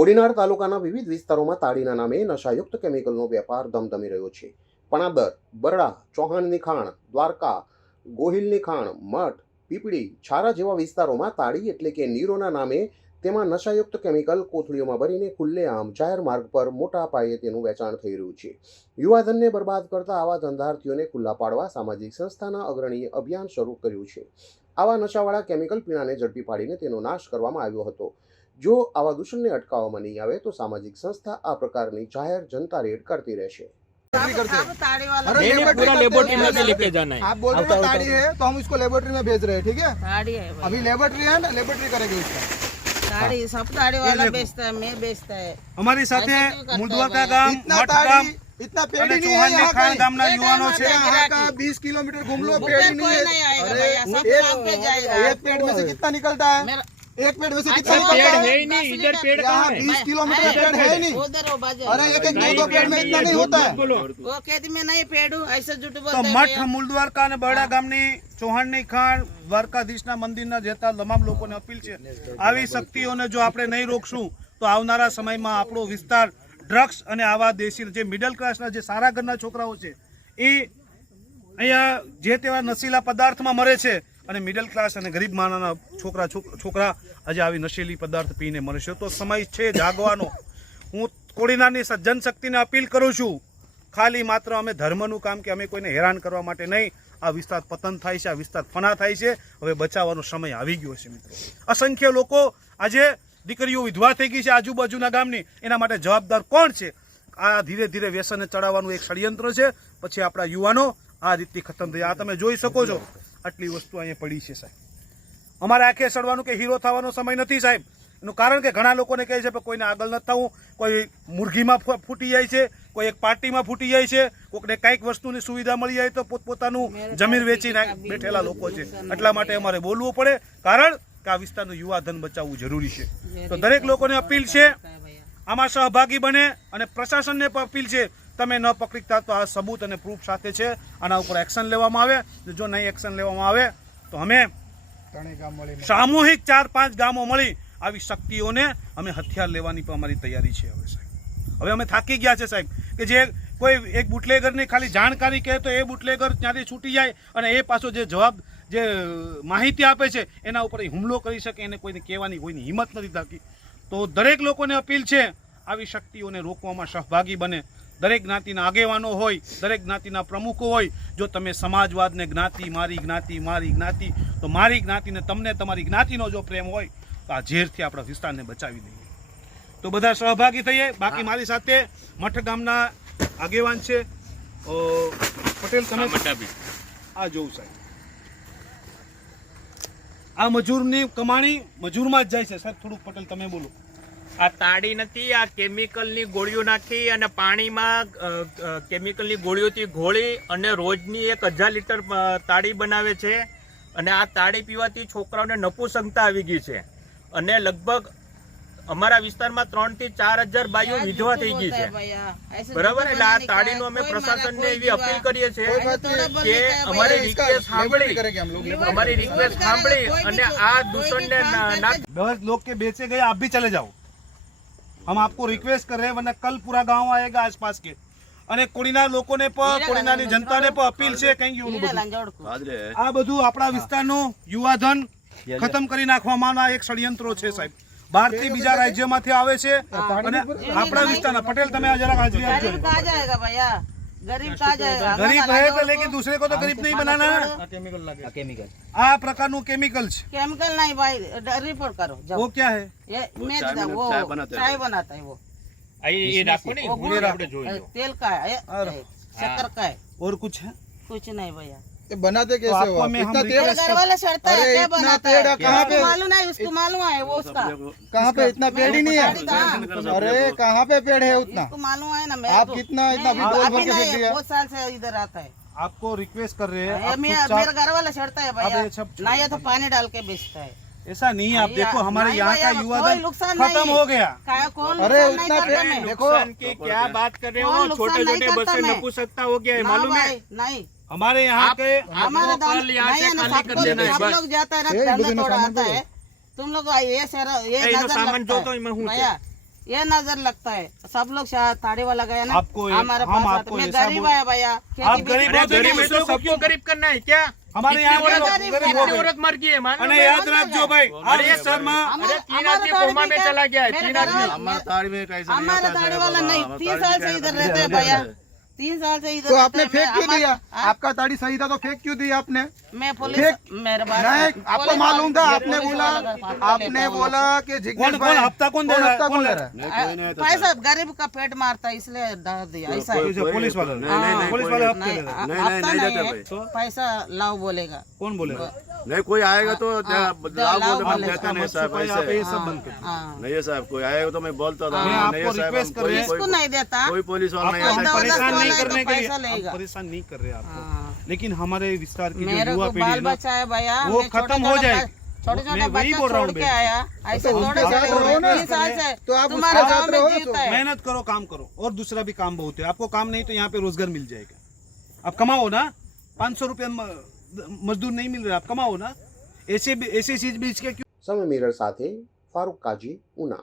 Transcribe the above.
કોડીનાર તાલુકાના વિવિધ વિસ્તારોમાં તાડીના નામે નશાયુક્ત કેમિકલનો વેપાર ધમધમી રહ્યો છે। પણાદર, બરડા, ચૌહાણની ખાણ, દ્વારકા, ગોહિલની ખાણ, મઠ, પીપળી, છારા જેવા વિસ્તારોમાં તાડી એટલે કે નીરોના નામે તેમાં નશાયુક્ત કેમિકલ કોથળીઓમાં ભરીને ખુલ્લેઆમ જાહેર માર્ગ પર મોટા પાયે તેનું વેચાણ થઈ રહ્યું છે। યુવાધનને બરબાદ કરતા આવા ધંધાર્થીઓને ખુલ્લા પાડવા સામાજિક સંસ્થાના અગ્રણીએ અભિયાન શરૂ કર્યું છે। આવા નશાવાળા કેમિકલ પીણાને ઝડપી પાડીને તેનો નાશ કરવામાં આવ્યો હતો। જો આવા દૂષણને અટકાવવામાં નહીં આવે તો सामाजिक संस्था आ प्रकार की जाहिर जनता रेड करती रहશે। पूरा लेबोरेटरी में भी लेके जाना है। आप बोल रहे हो ताड़ी है तो हम इसको लेबोरेटरी में भेज रहे हैं, ठीक है? ताड़ी है भाई। अभी लेबोरेटरी है ना, लेबोरेटरी करेगी इसका। ताड़ी सब ताड़ी वाला बेचता है, मैं बेचता है। हमारी साथे मुलदुआ का गांव, इतना मठ गांव, इतना पेड़ी नहीं है चौहान यहाँ खान का। गामना युवानो छे। यहाँ का 20 किलोमीटर घूम लो, पेड़ी नहीं है। अरे एक पेड़ में से कितना निकलता है? एक पेड़ में से कितना निकलता पेड़ है? है ही नहीं, इधर पेड़ कहाँ यहाँ है? 20 किलोमीटर पेड़ है ही नहीं। उधर वो बाजू। अरे एक दो पेड़ में इतना नहीं होता है। वो खेत में नहीं पेड़ ऐसे झूठ तो बोलते मठ मुलद्वारका અને બરડા ગામની ચૌહાણની ખાણ દ્વારકાધીશના મંદિરના જતા તમામ લોકોને અપીલ છે, આવી શક્તિઓને જો આપણે નહીં રોકશું તો આવનારા સમયમાં આપણો વિસ્તાર ડ્રગ્સ અને આવા દેશી જે મિડલ ક્લાસના જે સારા ઘરના છોકરાઓ છે એ અહીંયા જે તેવા નશીલા પદાર્થમાં મરે છે અને મિડલ ક્લાસ અને ગરીબ માનવના છોકરા આજે આવી નશીલી પદાર્થ પીને મરે છે। તો સમય છે જાગવાનો। હું કોડીનારની જનશક્તિને અપીલ કરું છું, ખાલી માત્ર અમે ધર્મનું કામ કે અમે કોઈને હેરાન કરવા માટે નહીં। આ વિસ્તાર પતન થાય છે, આ વિસ્તાર ફના થાય છે, હવે બચાવવાનો સમય આવી ગયો છે મિત્રો। અસંખ્ય લોકો આજે દીકરીઓ વિધવા થઈ ગઈ છે આજુબાજુના ગામની, એના માટે જવાબદાર કોણ છે? આ ધીરે ધીરે વ્યસને ચડાવવાનું એક ષડયંત્ર છે। પછી આપણા યુવાનો આ રીતથી ખતમ થઈ। આ તમે જોઈ શકો છો આટલી વસ્તુ અહીંયા પડી છે સાહેબ। અમારે આંખે સડવાનું કે હીરો થવાનો સમય નથી સાહેબ। એનું કારણ કે ઘણા લોકોને કહે છે કે કોઈને આગળ ન થવું, કોઈ મુરઘીમાં ફૂટી જાય છે, કોઈ એક પાર્ટીમાં ફૂટી જાય છે, કોઈને કંઈક વસ્તુની સુવિધા મળી જાય તો પોતપોતાનું જમીન વેચી બેઠેલા લોકો છે। એટલા માટે અમારે બોલવું પડે, કારણ કે આ વિસ્તારનું યુવાધન બચાવવું જરૂરી છે। તો દરેક લોકોને અપીલ છે આમાં સહભાગી બને, અને પ્રશાસનને પણ અપીલ છે તમે ન પકડતા તો આ સબૂત અને પ્રૂફ સાથે છે, આના ઉપર એક્શન લેવામાં આવે। જો નહીં એક્શન લેવામાં આવે તો અમે સામૂહિક 4-5 ગામો મળી આવી શક્તિઓને અમે હથિયાર લેવાની પણ અમારી તૈયારી છે। હવે સાહેબ હવે અમે થાકી ગયા છે સાહેબ કે જે કોઈ એક બુટલેગરની ખાલી જાણકારી કહે તો એ બુટલેગર ત્યાંથી છૂટી જાય અને એ પાછો જે માહિતી આપે છે એના ઉપર હુમલો કરી શકે, એને કોઈને કહેવાની કોઈની હિંમત નથી થતી। તો દરેક લોકોને અપીલ છે આવી શક્તિઓને રોકવામાં સહભાગી બને। દરેક જ્ઞાતિના આગેવાનો હોય, દરેક જ્ઞાતિના પ્રમુખો હોય, જો તમે સમાજવાદને જ્ઞાતિ મારી જ્ઞાતિ તો મારી જ્ઞાતિને તમને તમારી જ્ઞાતિનો જો પ્રેમ હોય તો આ ઝેરથી આપણા વિસ્તારને બચાવી દઈએ। તો બધા સહભાગી થઈએ। બાકી મારી સાથે મઠ ગામના આગેવાન છે પટેલ, તમે આ જોઉં સાહેબ, આ મજૂરની કમાણી મજૂરમાં જ જાય છે સાહેબ। થોડુંક પટેલ તમે બોલો। આ તાડી નથી, આ કેમિકલની ગોળીઓ નાખી અને પાણીમાં કેમિકલની ગોળીઓથી ઘોળી અને રોજની 1000 લીટર તાડી બનાવે છે। અને આ તાડી પીવાથી છોકરાઓને નપુસંગતા આવી ગઈ છે અને લગભગ અમારા વિસ્તારમાં 3 થી 4000 બાઈઓ વિધવા થઈ ગઈ છે, બરાબર। એટલે આ તાડીનો અમે પ્રશાસનને એવી અપીલ કરીએ છીએ કે અમારી રિક્વેસ્ટ સાંભળી અને આ દૂષણને 10 लोग के बेचे गए, आप भी चले जाओ। हम आपको रिक्वेस्ट कर रहे हैं, वरना कल पूरा गांव आएगा आसपास के। અને કોડીના લોકોને પણ, કોડીનાની જનતાને પણ અપીલ છે કંઈ આ બધું આપણા વિસ્તારનું યુવાધન ખતમ કરી નાખવાના એક ષડયંત્રો છે સાહેબ। બહારથી બીજા રાજ્યમાંથી આવે છે અને આપણા વિસ્તારના પટેલ તમે જરા હાજરી આપજો। गरीब कहाँ जाएगा? गरीब है तो लेकिन दूसरे को तो गरीब नहीं बनाना। केमिकल આ પ્રકારનું કેમિકલ છે। केमिकल नहीं भाई, रिपोर्ट करो जाओ। वो क्या है? ये वो चाय बनाता है वो। ये नाखो नहीं, वो तेल का है, शक्कर का है, और कुछ है? कुछ नहीं भैया। ये बनाते कैसे हो? इतना तेल घर वाला सड़ता है, क्या बनाता है? कहाँ पे मालूम नहीं, उसको मालूम है वो उसका। कहाँ पे इतना पेड़ ही नहीं है? अरे कहाँ पे पेड़ है उतना? उसको मालूम है ना। आप कितना इतना डोल भर के फेंक दिया? बहुत साल से इधर आता है। आपको रिक्वेस्ट कर रहे हैं, मेरा घर वाला सड़ता है भैया, ना ये तो पानी डाल के बेचता है। ऐसा नहीं है, आप देखो हमारे यहाँ का युवाधन खत्म हो गया। अरे उतना देखो की क्या बात कर रहे हो? छोटे छोटे बच्चे नपुंसकता हो गया है, मालूम है? नहीं, हमारे यहाँ के हमारा सब लोग जाता है ना, धंधा थोड़ा आता है। तुम लोग ये सामान जो तो भैया ये नजर लगता है सब लोग ताड़ी वाला गया ना आपको हमारे हम पास आपको मैं ऐसा गरीब बोल- आया भैया आप गरीब हो तो गरीब है दूसरों तो को सबको गरीब करना है क्या? हमारे यहाँ कितनी के लोग गरीब गरीब हो कितनी गए। औरत मर गई है मान लो। અને યાદ રાખજો ભાઈ अरे આ વિસ્તારમાં अरे 3 आदमी कोमा में चला गया है, 3 आदमी। हमारे ताड़ी वाला नहीं 3 साल से इधर रहते हैं भैया 3 साल से इधर तो रहते आपने हैं। फेंक क्यों हमारे- दिया? हाँ? आपका ताड़ी सही था तो फेंक क्यों दिया आपने? मैं पुलिस फेंक- मेरे बात नहीं, आपको पुलिस मालूम था, वाले- आपने पुलिस बोला, वाला का हफ्ता आपने लेता है वो बोला कि कौन जिग्नेश कौन भाई हफ्ता कौन दे रहा है? हफ्ता कौन कौन ले ले रहा रहा है? लोग। पैसा गरीब का पेट मारता है इसलिए डाल दिया ऐसा है। है पुलिस वाला हाँ। पुलिस वाले हफ्ते नहीं ले रहे हैं। हफ्ता नहीं है पैसा लाओ बोलेगा कौन बोलेगा नहीं कोई आएगा तो हाँ, लाभ लाभ बोल हम बोलेगा। कहते नहीं साहब भाई आप ये ऐसे सब बंद कर हाँ। नहीं है साहब कोई आएगा तो मैं बोलता था मैं नहीं आपको है साहब रिक्वेस्ट हम कर रहे हैं। इसको नहीं देता कोई पुलिस वाला नहीं आपको आता दौलत परेशान वाला नहीं है तो करने के लिए पैसा लेगा। हम परेशान नहीं कर रहे आपको हाँ। लेकिन हमारे विस्तार की जो मेरे युवा को पीढ़ी है बाल ना बच्चा है भैया वो मैं खत्म हो जाएगी। छोटे मैं छोटे वही बच्चा बोल रहा हूँ छोड़ के बहन। आया ऐसे तो थोड़े उनके साथ रहो ना। 3 साल से तो आप तुम्हारे उसके गांव साथ में रहो ना जीता तो। है मेहनत करो काम करो और दूसरा भी काम बहुत है आपको काम नहीं तो यहाँ पे रोजगार मिल जाएगा आप कमाओ ना 500 रुपये मजदूर नहीं मिल रहा आप कमाओ ना ऐसे चीज बेच के समय मिरर સાથે ફારૂક કાજી ઉના।